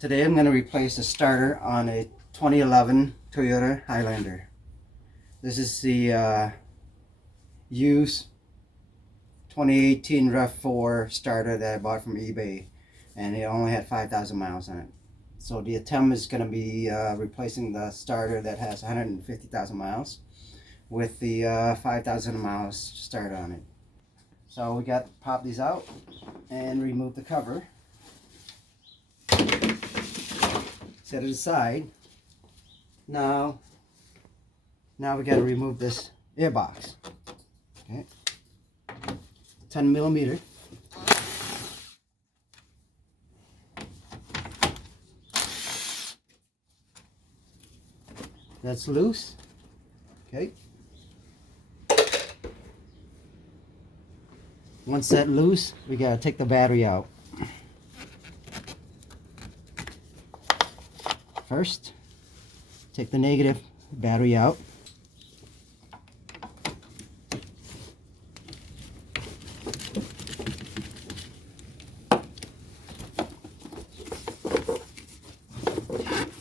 Today I'm going to replace the starter on a 2011 Toyota Highlander. This is the used 2018 RAV4 starter that I bought from eBay, and it only had 5,000 miles on it. So the attempt is going to be replacing the starter that has 150,000 miles with the 5,000 miles starter on it. So we got to pop these out and remove the cover. Set it aside. Now we got to remove this air box. Okay, 10 millimeter. That's loose. Okay. Once that's loose, we got to take the battery out. First, take the negative battery out.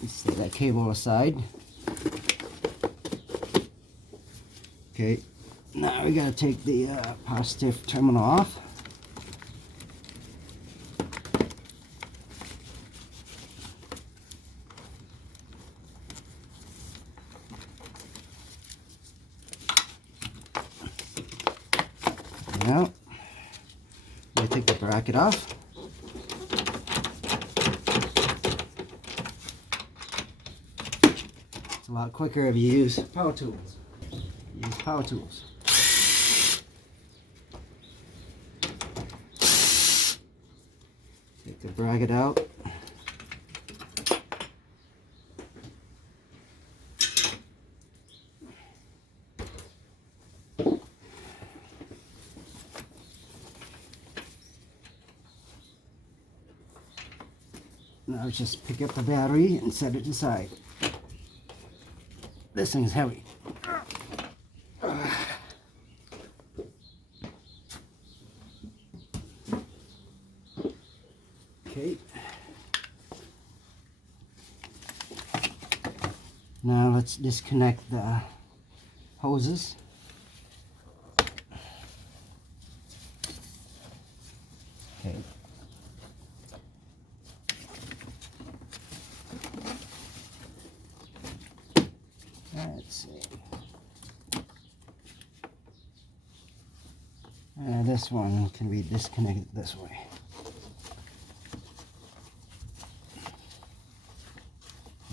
Set that cable aside. Okay, now we gotta take the positive terminal off. Now, I take the bracket off. It's a lot quicker if you use power tools. Use power tools. Take the bracket out. Now just pick up the battery and set it aside. This thing's heavy. Okay. Now let's disconnect the hoses. Okay. Let's see. This one can be disconnected this way.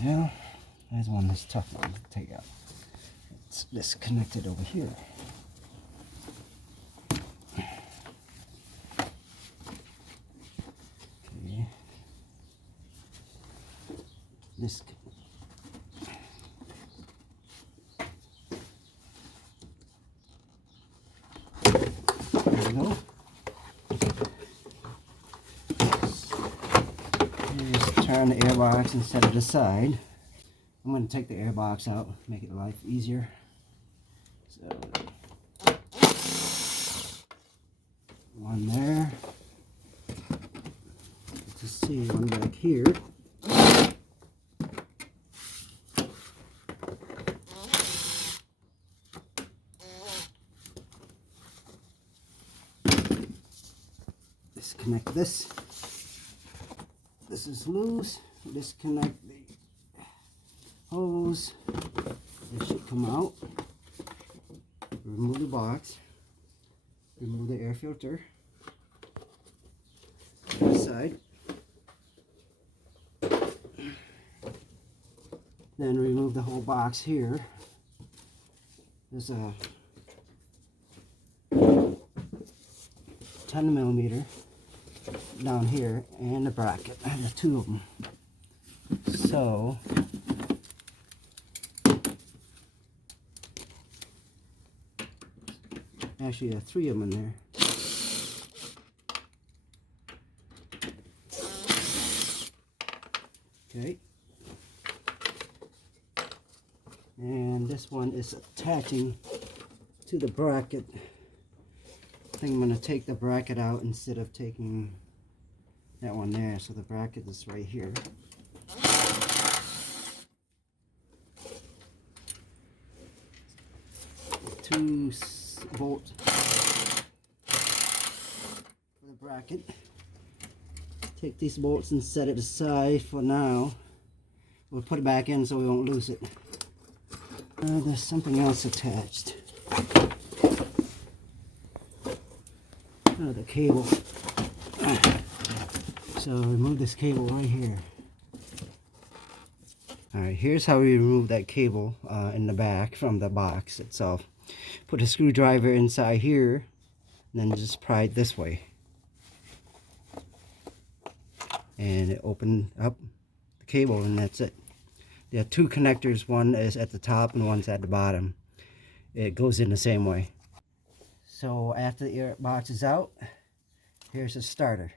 Yeah, there's one that's tough one to take out. It's disconnected over here. Okay. This. There we go. Just turn the airbox and set it aside. I'm going to take the airbox out, make it life easier. So, one there. Let's see, one back here. Disconnect this. This is loose. Disconnect the hose. This should come out. Remove the box. Remove the air filter. This side. Then remove the whole box here. There's a 10 millimeter down here and the bracket. I have two of them. So actually, there are three of them in there. Okay. And this one is attaching to the bracket. I think I'm going to take the bracket out instead of taking that one there. So the bracket is right here. 2 bolts for the bracket. Take these bolts and set it aside for now. We'll put it back in so we won't lose it. There's something else attached. The cable. So remove this cable right here. Alright, here's how we remove that cable in the back from the box itself. Put a screwdriver inside here, and then just pry it this way. And it opened up the cable, and that's it. There are 2 connectors, one is at the top and one's at the bottom. It goes in the same way. So after the air box is out, here's the starter.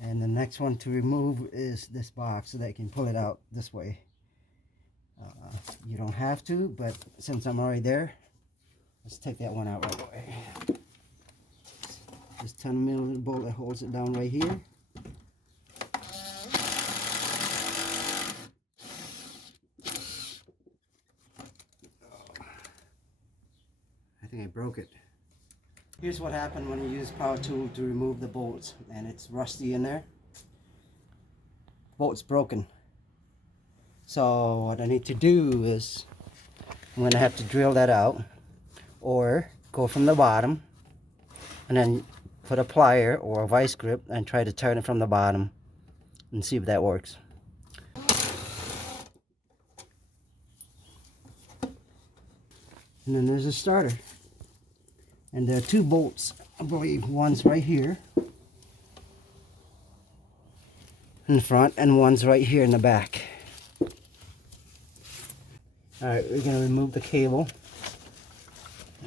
And the next one to remove is this box so that you can pull it out this way. You don't have to, but since I'm already there, let's take that one out right away. This 10mm bolt that holds it down right here. I think I broke it. Here's what happened when you use power tool to remove the bolts and it's rusty in there. Bolt's broken. So what I need to do is I'm going to have to drill that out, or go from the bottom and then put a plier or a vice grip and try to turn it from the bottom and see if that works. And then there's a starter. And there are 2 bolts, I believe. One's right here in the front, and one's right here in the back. Alright, we're going to remove the cable.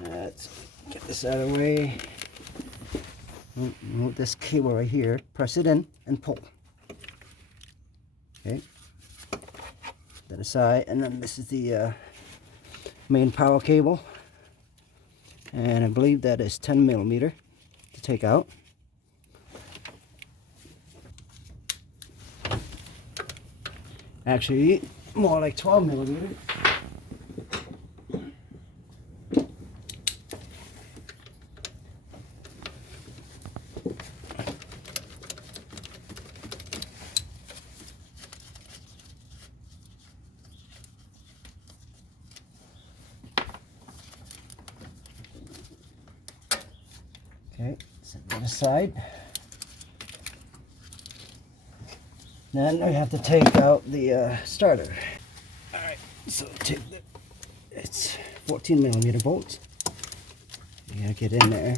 Let's get this out of the way. Remove this cable right here. Press it in and pull. Okay. That aside, and then this is the main power cable. And I believe that is 10mm to take out. Actually, more like 12mm. Okay, set that aside. Then we have to take out the starter. Alright, so take the, it's 14mm bolts. You gotta get in there.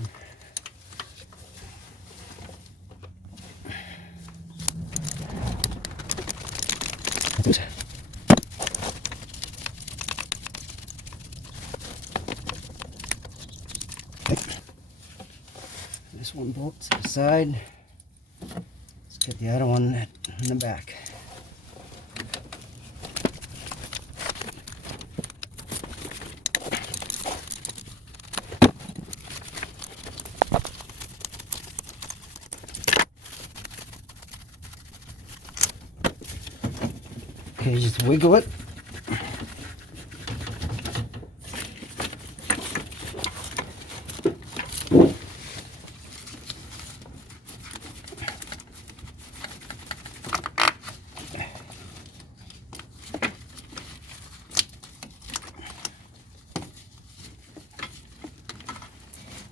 This one bolt to the side. Let's get the other one in the back. Okay, just wiggle it.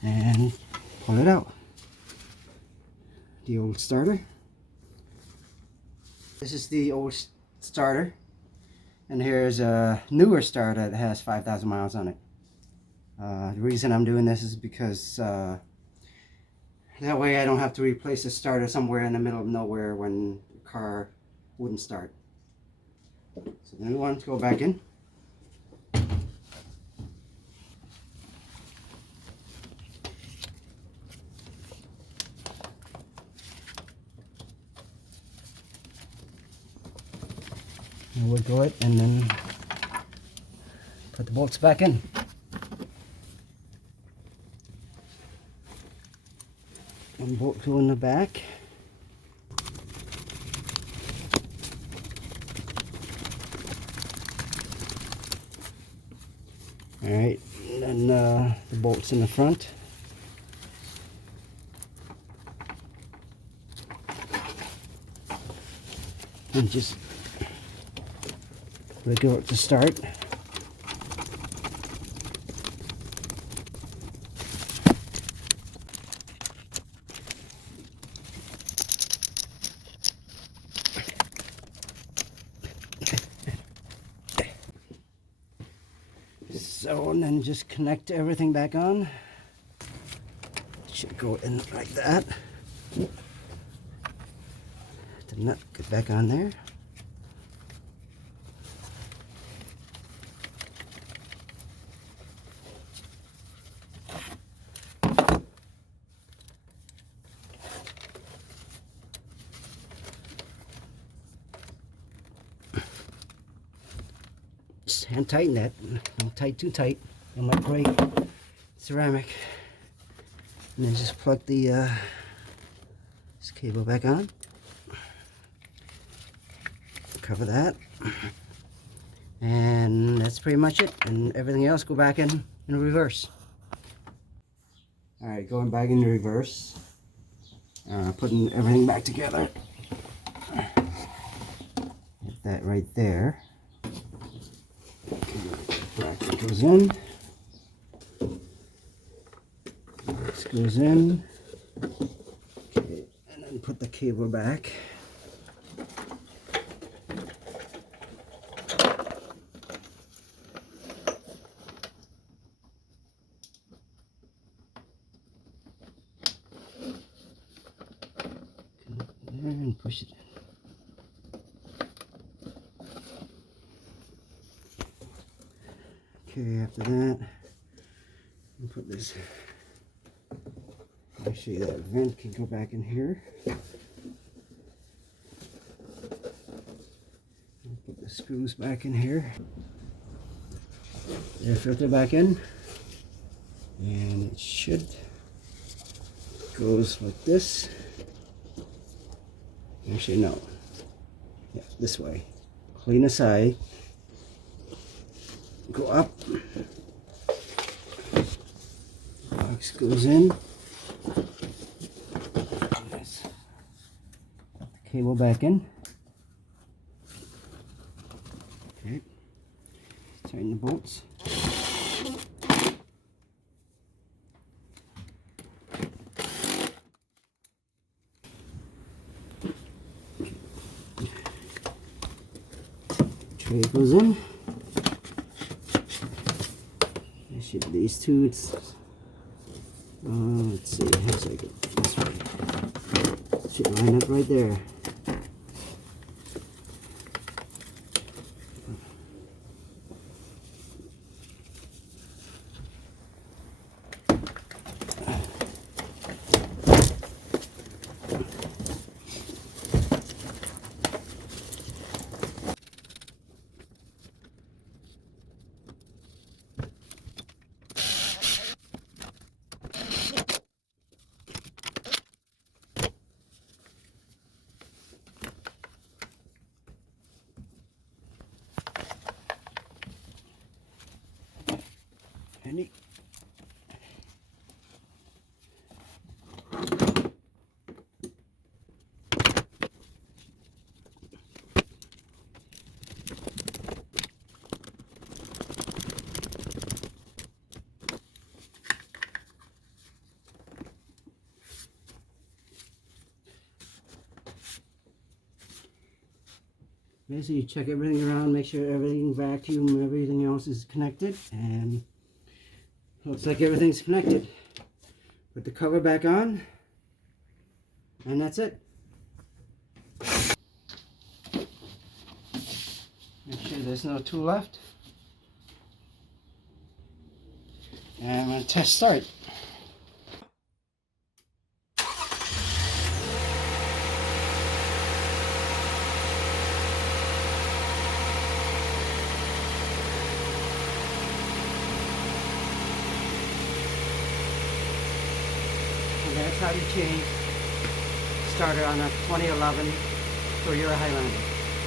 And pull it out. The old starter. This is the old starter, and here's a newer starter that has 5,000 miles on it. The reason I'm doing this is because that way I don't have to replace the starter somewhere in the middle of nowhere when the car wouldn't start. So the new ones go back in. And wiggle it and then put the bolts back in. One bolt go in the back. Alright, and then the bolts in the front. And just let go to start. So, and then just connect everything back on. Should go in like that. The nut get back on there. Just hand tighten that. Don't tight too tight. It might break ceramic. And then just plug the this cable back on. Cover that. And that's pretty much it. And everything else go back in reverse. Alright, going back in reverse. Putting everything back together. Get that right there. Bracket goes in. This goes in. Okay, and then put the cable back. There and push it in. Okay, after that, I'll put this. Actually, that vent can go back in here. I'll put the screws back in here. Air filter back in, and it should goes like this. Actually, no. Yeah, this way. Clean aside. Go up. Box goes in. Nice. Cable back in. Okay. Tighten the bolts. Tray goes in. These two, let's see, how's I get this way? Should line up right there. Handy. Basically, check everything around, make sure everything vacuum, everything else is connected, and looks like everything's connected. Put the cover back on, and that's it. Make sure there's no tool left. And I'm going to test start. And that's how you change starter on a 2011 Toyota Highlander.